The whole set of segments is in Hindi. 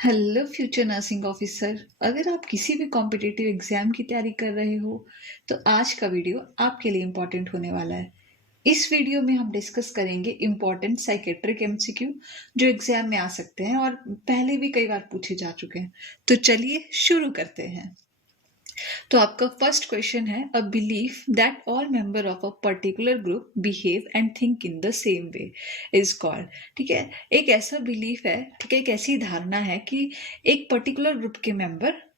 Hello future nursing officer. अगर आप किसी भी कॉम्पिटिटिव एग्जाम की तैयारी कर रहे हो तो आज का वीडियो आपके लिए इम्पोर्टेंट होने वाला है। इस वीडियो में हम डिस्कस करेंगे इम्पोर्टेंट साइकेट्रिक एमसीक्यू जो एग्जाम में आ सकते हैं और पहले भी कई बार पूछे जा चुके हैं। तो चलिए शुरू करते हैं। तो आपका फर्स्ट क्वेश्चन है, a belief that all member of a particular group behave and think in the same way is called. ठीक है, एक ऐसा बिलीफ है, ठीक है, एक ऐसी धारणा है कि एक पर्टिकुलर ग्रुप के मेंबर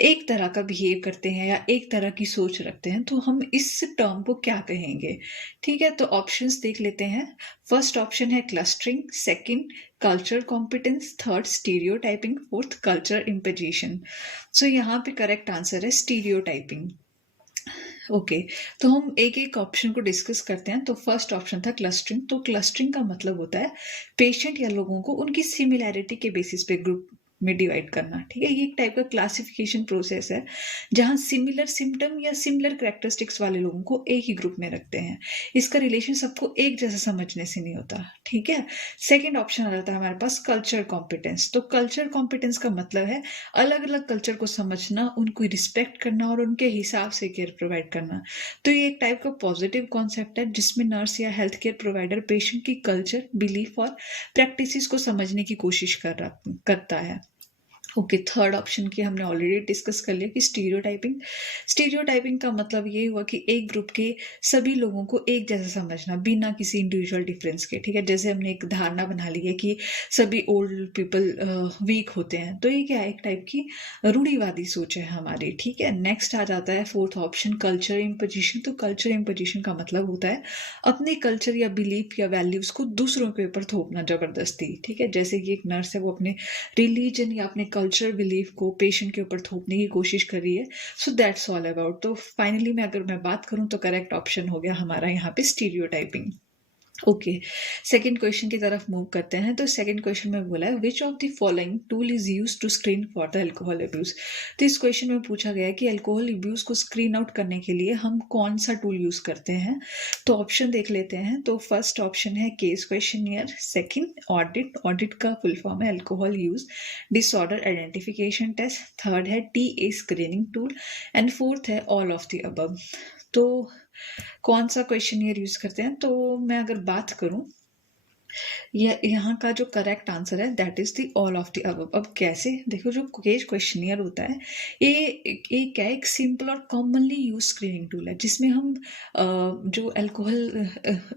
एक तरह का बिहेव करते हैं या एक तरह की सोच रखते हैं, तो हम इस टर्म को क्या कहेंगे। ठीक है, तो ऑप्शंस देख लेते हैं। फर्स्ट ऑप्शन है clustering, second culture competence, third stereotyping, fourth culture imposition. So यहाँ पे करेक्ट आंसर है स्टीरियोटाइपिंग। ओके, तो हम एक एक ऑप्शन को डिस्कस करते हैं। तो फर्स्ट ऑप्शन था क्लस्टरिंग। तो क्लस्टरिंग का मतलब होता है पेशेंट या लोगों को उनकी सिमिलैरिटी के बेसिस पे ग्रुप में डिवाइड करना। ठीक है, ये एक टाइप का क्लासिफिकेशन प्रोसेस है जहां सिमिलर सिम्टम या सिमिलर कैरेक्टरिस्टिक्स वाले लोगों को एक ही ग्रुप में रखते हैं। इसका रिलेशन सबको एक जैसा समझने से नहीं होता। ठीक है, सेकेंड ऑप्शन आ जाता है हमारे पास कल्चर कॉम्पिटेंस। तो कल्चर कॉम्पिटेंस का मतलब है अलग अलग कल्चर को समझना, उनको रिस्पेक्ट करना और उनके हिसाब से केयर प्रोवाइड करना। तो ये एक टाइप का पॉजिटिव कॉन्सेप्ट है जिसमें नर्स या हेल्थ केयर प्रोवाइडर पेशेंट की कल्चर, बिलीफ और प्रैक्टिसेस को समझने की कोशिश करता है। ओके, थर्ड ऑप्शन की हमने ऑलरेडी डिस्कस कर लिया कि स्टीरियोटाइपिंग। स्टीरियोटाइपिंग का मतलब ये हुआ कि एक ग्रुप के सभी लोगों को एक जैसा समझना बिना किसी इंडिविजुअल डिफरेंस के। ठीक है, जैसे हमने एक धारणा बना ली है कि सभी ओल्ड पीपल वीक होते हैं, तो ये क्या है, एक टाइप की रूढ़िवादी सोच है हमारी। ठीक है, नेक्स्ट आ जाता है फोर्थ ऑप्शन कल्चर इम्पोजिशन। तो कल्चर इम्पोजिशन का मतलब होता है अपने कल्चर या बिलीफ या वैल्यूज को दूसरों के ऊपर थोपना जबरदस्ती। ठीक है, जैसे कि एक नर्स है वो अपने रिलीजन या अपने कल्चर बिलीफ को पेशेंट के ऊपर थोपने की कोशिश कर रही है। सो दैट्स ऑल अबाउट। तो फाइनली मैं अगर मैं बात करूं तो करेक्ट ऑप्शन हो गया हमारा यहाँ पे स्टीरियोटाइपिंग। ओके, सेकंड क्वेश्चन की तरफ मूव करते हैं। तो सेकंड क्वेश्चन में बोला है which of the following tool is use to screen for the alcohol abuse. तो इस क्वेश्चन में पूछा गया है कि अल्कोहल अब्यूज को स्क्रीन आउट करने के लिए हम कौन सा टूल यूज करते हैं। तो ऑप्शन देख लेते हैं। तो फर्स्ट ऑप्शन है case questionnaire, second audit, audit का फुल फॉर्म है alcohol use disorder identification test, third है TA screening tool and fourth है ऑल ऑफ द अबव। तो कौन सा क्वेश्चन यूज करते हैं, तो मैं अगर बात करूं यहाँ का जो करेक्ट आंसर है that is the all of the above. अब कैसे, देखो जो केस क्वेश्चनियर होता है ये क्या है, एक सिंपल और कॉमनली यूज स्क्रीनिंग टूल है जिसमें हम जो अल्कोहल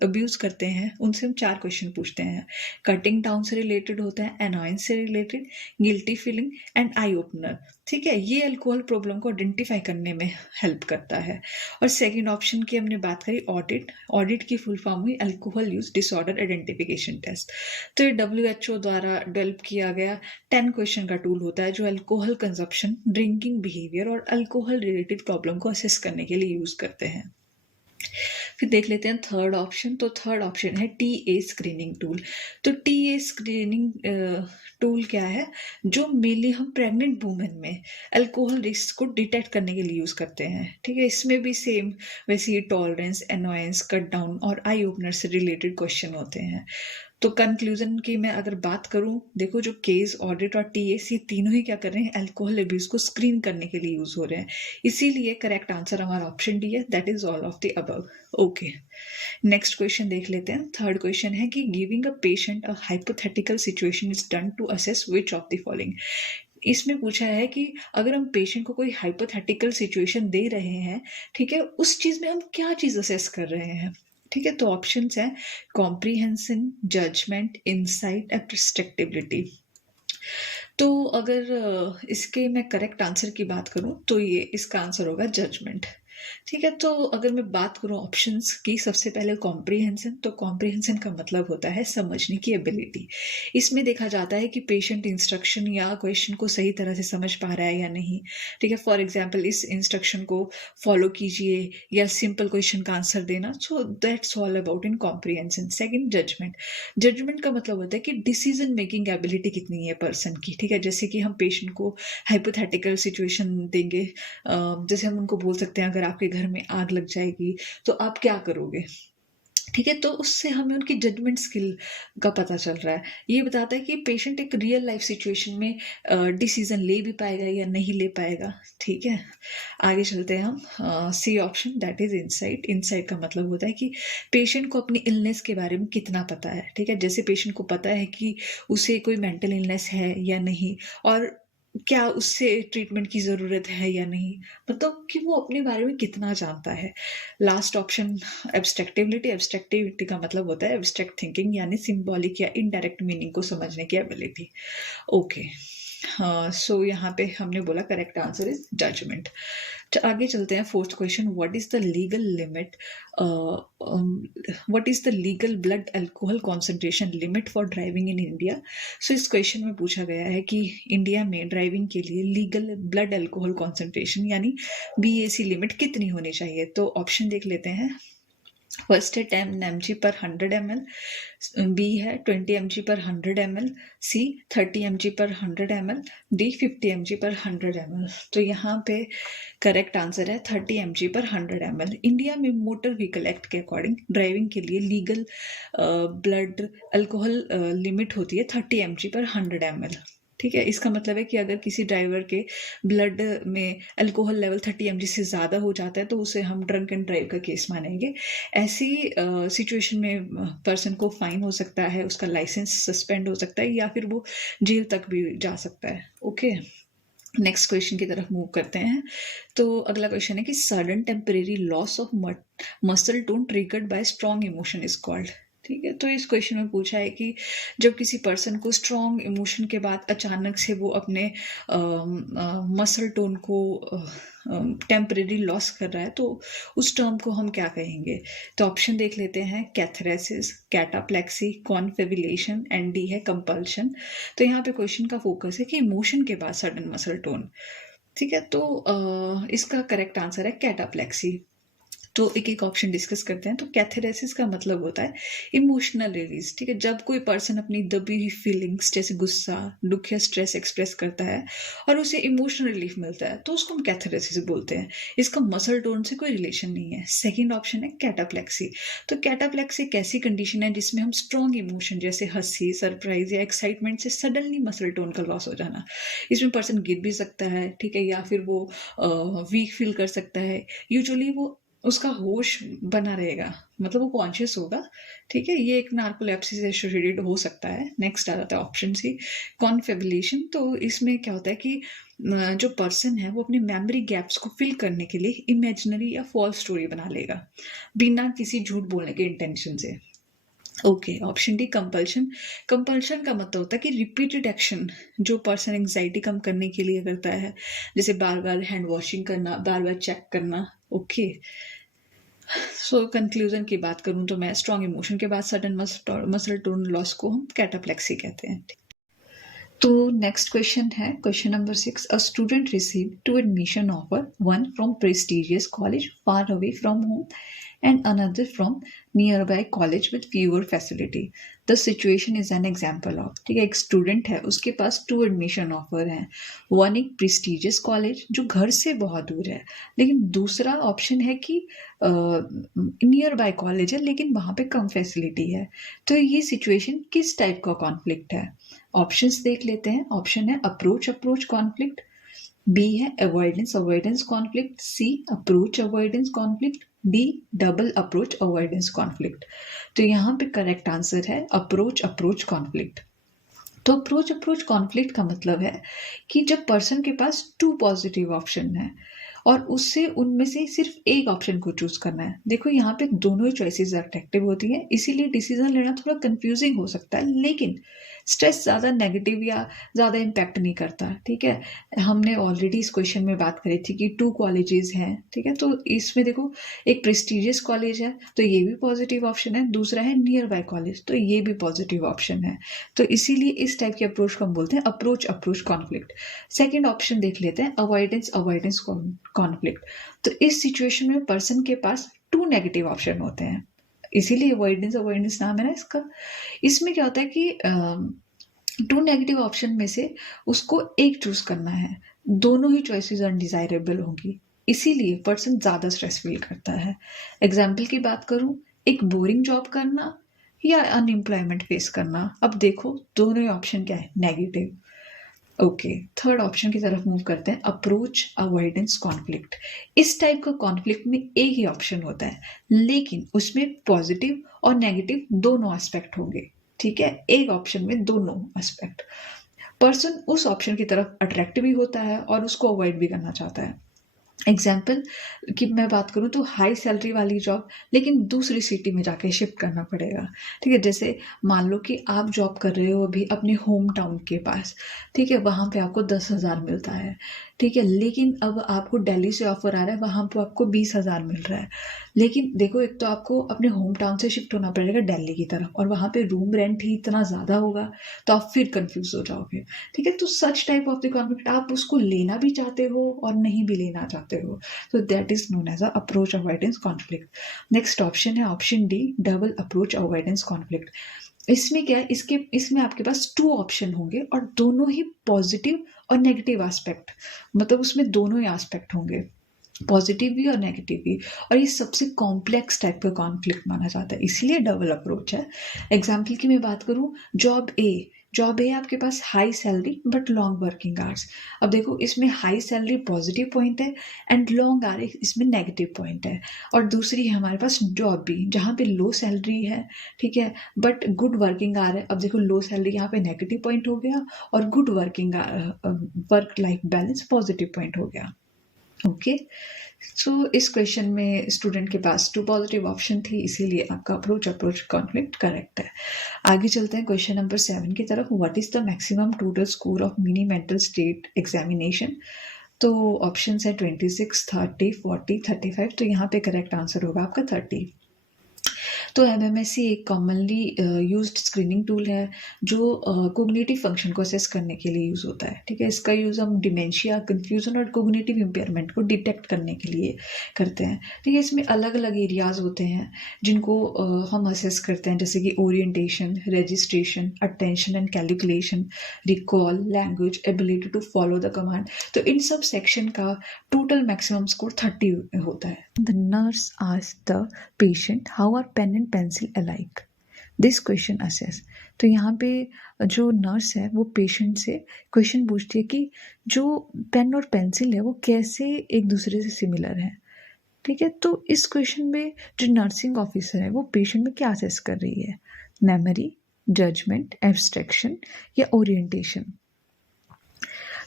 अब्यूज करते हैं उनसे हम 4 क्वेश्चन पूछते हैं। कटिंग डाउन से रिलेटेड होता है, अनॉयंस से related, guilty feeling and eye opener. ठीक है, ये अल्कोहल प्रॉब्लम को आइडेंटिफाई करने में हेल्प करता है। और सेकंड ऑप्शन की हमने बात करी ऑडिट। ऑडिट की फुल फॉर्म हुई alcohol use disorder identification test. तो ये WHO द्वारा डेवलप किया गया 10 क्वेश्चन का टूल होता है जो अल्कोहल कंजप्शन, ड्रिंकिंग बिहेवियर और अल्कोहल रिलेटेड प्रॉब्लम को असेस करने के लिए यूज करते हैं। फिर देख लेते हैं थर्ड ऑप्शन। तो थर्ड ऑप्शन है टीए स्क्रीनिंग टूल। तो टीए स्क्रीनिंग टूल क्या है, जो मेनली हम प्रेग्नेंट वुमेन में अल्कोहल रिस्क को डिटेक्ट करने के लिए यूज करते हैं। ठीक है, इसमें भी सेम वैसे ही टॉलरेंस, अनॉयंस, कट डाउन और आई ओपनर से रिलेटेड क्वेश्चन होते हैं। तो कंक्लूजन की मैं अगर बात करूं, देखो जो केस, ऑडिट और टीएस ये तीनों ही क्या कर रहे हैं, अल्कोहल अब्यूज को स्क्रीन करने के लिए यूज हो रहे हैं। इसीलिए करेक्ट आंसर हमारा ऑप्शन डी है, that is all of the above. Okay, next question देख लेते हैं। थर्ड क्वेश्चन है कि giving a patient a hypothetical situation is done to assess which of the following. इसमें पूछा है कि अगर हम पेशेंट को कोई हाइपोथेटिकल सिचुएशन दे रहे हैं, ठीक है, उस चीज में हम क्या चीज असेस कर रहे हैं। ठीक है, तो ऑप्शंस हैं कॉम्प्रीहेंशन, जजमेंट, इंसाइट, एब्स्ट्रैक्टिबिलिटी। तो अगर इसके मैं करेक्ट आंसर की बात करूं तो ये इसका आंसर होगा जजमेंट। ठीक है, तो अगर मैं बात करूं ऑप्शंस की, सबसे पहले कॉम्प्रीहेंशन। तो कॉम्प्रीहेंशन का मतलब होता है समझने की एबिलिटी। इसमें देखा जाता है कि पेशेंट इंस्ट्रक्शन या क्वेश्चन को सही तरह से समझ पा रहा है या नहीं। ठीक है, फॉर एग्जाम्पल इस इंस्ट्रक्शन को फॉलो कीजिए या सिंपल क्वेश्चन का आंसर देना। So that's all about in comprehension. Second judgement. Judgement का मतलब होता है कि डिसीजन मेकिंग एबिलिटी कितनी है पर्सन की। ठीक है, जैसे कि हम पेशेंट को हाइपोथेटिकल सिचुएशन देंगे, जैसे हम उनको बोल सकते हैं अगर आपके घर में आग लग जाएगी तो आप क्या करोगे। ठीक है, तो उससे हमें उनकी जजमेंट स्किल का पता चल रहा है। ये बताता है कि पेशेंट एक रियल लाइफ सिचुएशन में डिसीजन ले भी पाएगा या नहीं ले पाएगा। ठीक है, आगे चलते हैं हम। C option, that is insight. Insight का मतलब होता है कि पेशेंट को अपनी इलनेस के बारे में कितना पता है। ठीक है, जैसे पेशेंट को पता है कि उसे कोई मेंटल इलनेस है या नहीं, और क्या उससे ट्रीटमेंट की ज़रूरत है या नहीं, मतलब कि वो अपने बारे में कितना जानता है। Last option, एब्स्ट्रैक्टिबिलिटी। एब्स्ट्रैक्टिविटी का मतलब होता है एब्स्ट्रैक्ट थिंकिंग, यानी सिंबॉलिक या इनडायरेक्ट मीनिंग को समझने की एबिलिटी। ओके, हाँ, सो यहाँ पे हमने बोला करेक्ट आंसर इज जजमेंट। तो आगे चलते हैं, fourth question, what is the legal limit, what is the legal blood alcohol concentration limit for driving in India. So इस क्वेश्चन में पूछा गया है कि इंडिया में ड्राइविंग के लिए लीगल ब्लड अल्कोहल कॉन्सेंट्रेशन यानी BAC लिमिट कितनी होनी चाहिए। तो ऑप्शन देख लेते हैं। फर्स्ट है 10 mg पर 100 ml, बी है 20 mg पर 100 ml, सी 30 mg पर 100 ml, डी 50 mg पर 100 ml। तो यहाँ पे करेक्ट आंसर है 30 mg पर 100 ml। इंडिया में मोटर व्हीकल एक्ट के अकॉर्डिंग ड्राइविंग के लिए लीगल ब्लड अल्कोहल लिमिट होती है 30 mg पर 100 ml। ठीक है, इसका मतलब है कि अगर किसी ड्राइवर के ब्लड में अल्कोहल लेवल 30 mg से ज़्यादा हो जाता है तो उसे हम ड्रंक एंड ड्राइव का केस मानेंगे। ऐसी सिचुएशन में पर्सन को फाइन हो सकता है, उसका लाइसेंस सस्पेंड हो सकता है, या फिर वो जेल तक भी जा सकता है। ओके, नेक्स्ट क्वेश्चन की तरफ मूव करते हैं। तो अगला क्वेश्चन है कि sudden temporary loss of muscle tone triggered by strong emotion is called. ठीक है, तो इस क्वेश्चन में पूछा है कि जब किसी पर्सन को स्ट्रॉन्ग इमोशन के बाद अचानक से वो अपने मसल टोन को टेम्परेरी लॉस कर रहा है तो उस टर्म को हम क्या कहेंगे। तो ऑप्शन देख लेते हैं, कैथरेसिस, कैटाप्लेक्सी, कॉन्फिब्रिलेशन, एंड डी है कंपल्शन। तो यहाँ पे क्वेश्चन का फोकस है कि इमोशन के बाद सडन मसल टोन। ठीक है, तो इसका करेक्ट आंसर है कैटाप्लेक्सी। तो एक एक ऑप्शन डिस्कस करते हैं। तो कैथेरेसिस का मतलब होता है इमोशनल रिलीज। ठीक है, जब कोई पर्सन अपनी दबी हुई फीलिंग्स जैसे गुस्सा, दुख या स्ट्रेस एक्सप्रेस करता है और उसे इमोशनल रिलीफ मिलता है तो उसको हम कैथेरेसिस बोलते हैं। इसका मसल टोन से कोई रिलेशन नहीं है। सेकेंड ऑप्शन है कैटाप्लेक्सी। तो कैटाप्लेक्सी एक ऐसी कंडीशन है जिसमें हम स्ट्रॉन्ग इमोशन जैसे हंसी, सरप्राइज या एक्साइटमेंट से सडनली मसल टोन का लॉस हो जाना। इसमें पर्सन गिर भी सकता है, ठीक है, या फिर वो वीक फील कर सकता है। यूजुअली वो उसका होश बना रहेगा, मतलब वो कॉन्शियस होगा। ठीक है, ये एक नार्कोलेप्सी से एसोसिएटेड हो सकता है। नेक्स्ट आ जाता है ऑप्शन सी, कॉन्फिब्रिलेशन। तो इसमें क्या होता है कि जो पर्सन है वो अपने मेमोरी गैप्स को फिल करने के लिए इमेजिनरी या फॉल्स स्टोरी बना लेगा बिना किसी झूठ बोलने के इंटेंशन से। Okay, option D compulsion. Compulsion का मतलब होता है कि रिपीटेड एक्शन जो पर्सन एंग्जाइटी कम करने के लिए करता है, जैसे बार बार हैंड वॉशिंग करना, बार बार चेक करना। ओके, सो कंक्लूजन की बात करूं तो मैं स्ट्रॉन्ग इमोशन के बाद सडन मसल टोन लॉस को हम कैटाप्लेक्सी कहते हैं। तो नेक्स्ट क्वेश्चन है question number 6, a student receive two admission offer, one from prestigious college far away from home and another from nearby college with fewer facility. The situation is an example of, ठीक है, एक स्टूडेंट है, उसके पास 2 एडमिशन ऑफर हैं। वन एक प्रेस्टिजियस कॉलेज जो घर से बहुत दूर है, लेकिन दूसरा ऑप्शन है कि नियर बाय कॉलेज है लेकिन वहाँ पे कम फैसिलिटी है। तो ये सिचुएशन किस टाइप का कॉन्फ्लिक्ट है। ऑप्शंस देख लेते हैं। ऑप्शन है अप्रोच अप्रोच कॉन्फ्लिक्ट, बी है avoidance avoidance conflict, C approach avoidance conflict, D double approach avoidance conflict. तो यहाँ पे करेक्ट आंसर है अप्रोच अप्रोच कॉन्फ्लिक्ट। तो अप्रोच अप्रोच कॉन्फ्लिक्ट का मतलब है कि जब पर्सन के पास 2 पॉजिटिव ऑप्शन है और उससे उनमें से सिर्फ एक ऑप्शन को चूज करना है। देखो यहाँ पे दोनों ही चॉइसेस अट्रैक्टिव होती हैं, इसीलिए डिसीजन लेना थोड़ा कंफ्यूजिंग हो सकता है, लेकिन स्ट्रेस ज़्यादा नेगेटिव या ज़्यादा इम्पैक्ट नहीं करता। ठीक है, हमने ऑलरेडी इस क्वेश्चन में बात करी थी कि 2 कॉलेजेस हैं। ठीक है, तो इसमें देखो एक प्रेस्टिजियस कॉलेज है तो ये भी पॉजिटिव ऑप्शन है, दूसरा है नियर बाय कॉलेज तो ये भी पॉजिटिव ऑप्शन है। तो इसीलिए इस टाइप के अप्रोच को हम बोलते हैं approach approach conflict. Second option देख लेते हैं, अवॉइडेंस अवॉइडेंस कॉन्फ्लिक्ट। तो इस सिचुएशन में पर्सन के पास 2 नेगेटिव ऑप्शन होते हैं, इसीलिए अवॉइडेंस अवॉइडेंस नाम है ना इसका। इसमें क्या होता है कि 2 नेगेटिव ऑप्शन में से उसको एक चूज करना है, दोनों ही चॉइसेस अनडिजायरेबल होंगी, इसीलिए पर्सन ज़्यादा स्ट्रेस फील करता है। एग्जाम्पल की बात करूं, एक बोरिंग जॉब करना या अनएम्प्लॉयमेंट फेस करना? अब देखो दोनों ही ऑप्शन क्या है, नेगेटिव। ओके, थर्ड ऑप्शन की तरफ मूव करते हैं, अप्रोच अवॉइडेंस कॉन्फ्लिक्ट। इस टाइप का कॉन्फ्लिक्ट में एक ही ऑप्शन होता है, लेकिन उसमें पॉजिटिव और नेगेटिव दोनों एस्पेक्ट होंगे। ठीक है, एक ऑप्शन में दोनों एस्पेक्ट। पर्सन उस ऑप्शन की तरफ अट्रैक्ट भी होता है और उसको अवॉइड भी करना चाहता है। एग्जाम्पल की मैं बात करूँ तो हाई सैलरी वाली जॉब, लेकिन दूसरी सिटी में जाके शिफ्ट करना पड़ेगा। ठीक है, जैसे मान लो कि आप जॉब कर रहे हो अभी अपने होम टाउन के पास। ठीक है, वहाँ पे आपको 10,000 मिलता है। ठीक है, लेकिन अब आपको दिल्ली से ऑफर आ रहा है, वहाँ पे आपको 20,000 मिल रहा है। लेकिन देखो, एक तो आपको अपने होम टाउन से शिफ्ट होना पड़ेगा दिल्ली की तरफ, और वहाँ पे रूम रेंट ही इतना ज़्यादा होगा, तो आप फिर कंफ्यूज हो जाओगे। ठीक है, तो such type of the conflict आप उसको लेना भी चाहते हो और नहीं भी लेना चाहते हो, तो that is known as a approach avoidance conflict. Next option है option D, double approach avoidance conflict. इसमें क्या है, इसमें आपके पास 2 ऑप्शन होंगे और दोनों ही पॉजिटिव और नेगेटिव एस्पेक्ट, मतलब उसमें दोनों ही एस्पेक्ट होंगे, पॉजिटिव भी और नेगेटिव भी। और ये सबसे कॉम्प्लेक्स टाइप का कॉन्फ्लिक्ट माना जाता है, इसीलिए डबल अप्रोच है। एग्जाम्पल की मैं बात करूं, जॉब ए आपके पास high salary but long working hours. अब देखो, इसमें हाई सैलरी पॉजिटिव पॉइंट है एंड लॉन्ग आवर इसमें नेगेटिव पॉइंट है। और दूसरी है हमारे पास जॉब बी, जहाँ पे लो सैलरी है, ठीक है, बट गुड वर्किंग आवर है। अब देखो, लो सैलरी यहाँ पे नेगेटिव पॉइंट हो गया और good work life balance positive point हो गया। ओके, सो इस क्वेश्चन में स्टूडेंट के पास 2 पॉजिटिव ऑप्शन थी, इसीलिए आपका अप्रोच कॉन्फ्लिक्ट करेक्ट है। आगे चलते हैं क्वेश्चन नंबर 7 की तरफ। What is the maximum total score of mini mental state examination? तो ऑप्शन है 26, 30, 40, 35। तो यहाँ पे करेक्ट आंसर होगा आपका 30। तो एमएमएससी एक कॉमनली यूज्ड स्क्रीनिंग टूल है जो कोग्निटिव फंक्शन को असेस करने के लिए यूज होता है। ठीक है, इसका यूज हम डिमेंशिया, कंफ्यूजन और कोग्निटिव इम्पेयरमेंट को डिटेक्ट करने के लिए करते हैं। ठीक है, इसमें अलग अलग एरियाज होते हैं जिनको हम असेस करते हैं, जैसे कि orientation, registration, attention and calculation, recall, language, ability to follow the command. तो इन सब सेक्शन का टोटल मैक्सिमम स्कोर 30 होता है। The nurse asked the patient how are pen and pencil alike, this question assess. तो यहाँ पे जो नर्स है वो पेशेंट से क्वेश्चन पूछती है कि जो पेन और पेंसिल है वो कैसे एक दूसरे से सिमिलर है। ठीक है, तो इस क्वेश्चन में जो नर्सिंग ऑफिसर है वो पेशेंट में क्या असेस कर रही है, मेमोरी, जजमेंट, एब्स्ट्रैक्शन या ओरिएंटेशन।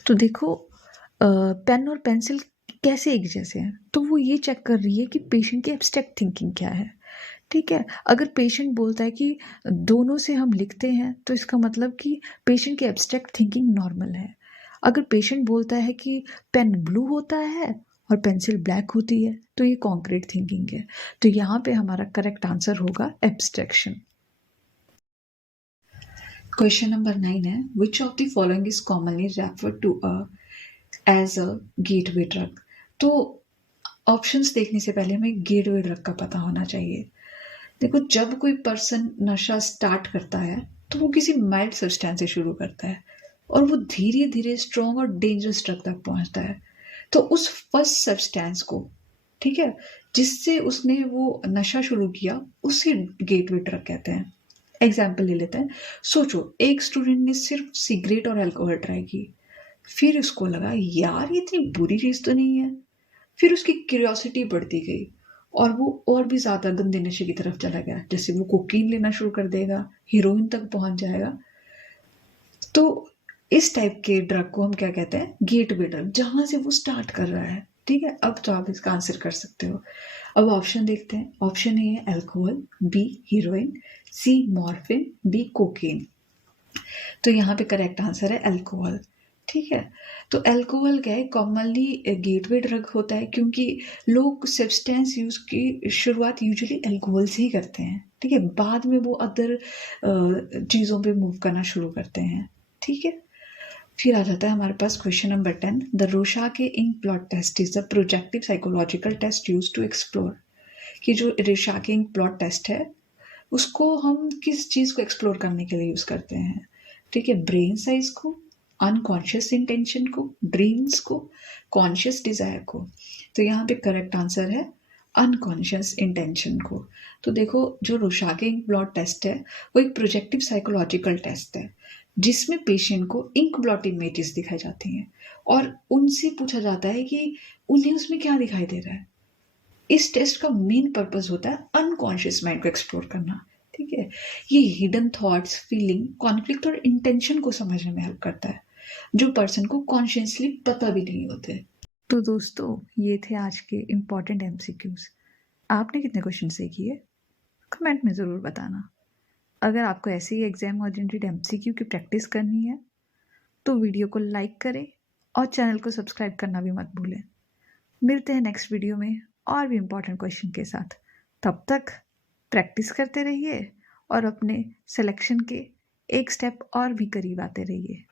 तो देखो, पेन और पेंसिल कैसे एक जैसे हैं, तो वो ये चेक कर रही है कि पेशेंट की एब्स्ट्रैक्ट थिंकिंग क्या है। ठीक है, अगर पेशेंट बोलता है कि दोनों से हम लिखते हैं, तो इसका मतलब कि पेशेंट की एब्स्ट्रैक्ट थिंकिंग नॉर्मल है। अगर पेशेंट बोलता है कि पेन ब्लू होता है और पेंसिल ब्लैक होती है, तो ये कॉन्क्रीट थिंकिंग है। तो यहाँ पे हमारा करेक्ट आंसर होगा एब्स्ट्रैक्शन। क्वेश्चन नंबर 9 है, which of the following is commonly referred to as a gateway drug? तो ऑप्शंस देखने से पहले हमें गेटवे ड्रग का पता होना चाहिए। देखो, जब कोई पर्सन नशा स्टार्ट करता है तो वो किसी माइल्ड सब्सटेंस से शुरू करता है और वो धीरे धीरे स्ट्रॉन्ग और डेंजरस ड्रग तक पहुंचता है। तो उस फर्स्ट सब्सटेंस को, ठीक है, जिससे उसने वो नशा शुरू किया, उसे गेटवे ड्रग कहते हैं। एग्जाम्पल ले लेते हैं। सोचो, एक स्टूडेंट ने सिर्फ सिगरेट और अल्कोहल ट्राई की, फिर उसको लगा यार ये इतनी बुरी चीज तो नहीं है। फिर उसकी क्यूरियोसिटी बढ़ती गई और वो और भी ज्यादा गंदे नशे की तरफ चला गया, जैसे वो कोकीन लेना शुरू कर देगा, हीरोइन तक पहुंच जाएगा। तो इस टाइप के ड्रग को हम क्या कहते हैं, गेटवे ड्रग, जहां से वो स्टार्ट कर रहा है। ठीक है, अब तो आप इसका आंसर कर सकते हो। अब ऑप्शन देखते हैं। ऑप्शन ए है अल्कोहल, बी हीरोइन, सी मॉर्फिन, डी कोकेन। तो यहाँ पे करेक्ट आंसर है अल्कोहल। ठीक है, तो अल्कोहल क्या है, कॉमनली गेटवे ड्रग होता है क्योंकि लोग सब्सटेंस यूज की शुरुआत यूजुअली अल्कोहल से ही करते हैं। ठीक है, बाद में वो अदर चीज़ों पे मूव करना शुरू करते हैं। ठीक है, फिर आ जाता है हमारे पास क्वेश्चन नंबर 10। द रोशा के inkblot test is the projective psychological test use to explore. कि जो रोशा के इंक ब्लॉट टेस्ट है उसको हम किस चीज़ को एक्सप्लोर करने के लिए यूज करते हैं? ठीक है, ब्रेन साइज को, अनकॉन्शियस इंटेंशन को, ड्रीम्स को, कॉन्शियस डिजायर को। तो यहाँ पे करेक्ट आंसर है अनकॉन्शियस इंटेंशन को। तो देखो, जो रोशाके इंक ब्लॉट टेस्ट है वो एक प्रोजेक्टिव साइकोलॉजिकल टेस्ट है जिसमें पेशेंट को इंक ब्लॉट इमेजेस दिखाई जाती हैं और उनसे पूछा जाता है कि उन्हें उसमें क्या दिखाई दे रहा है। इस टेस्ट का मेन पर्पस होता है अनकॉन्शियस माइंड को एक्सप्लोर करना। ठीक है, ये हिडन थॉट्स, फीलिंग, कॉन्फ्लिक्ट और इंटेंशन को समझने में हेल्प करता है जो पर्सन को कॉन्शियसली पता भी नहीं होते। तो दोस्तों, ये थे आज के इम्पॉर्टेंट एमसीक्यूज। आपने कितने क्वेश्चन से किए कमेंट में ज़रूर बताना। अगर आपको ऐसे ही एग्जाम ओरिएंटेड एमसीक्यू की प्रैक्टिस करनी है तो वीडियो को लाइक करें और चैनल को सब्सक्राइब करना भी मत भूलें। मिलते हैं नेक्स्ट वीडियो में और भी इम्पोर्टेंट क्वेश्चन के साथ। तब तक प्रैक्टिस करते रहिए और अपने सिलेक्शन के एक स्टेप और भी करीब आते रहिए।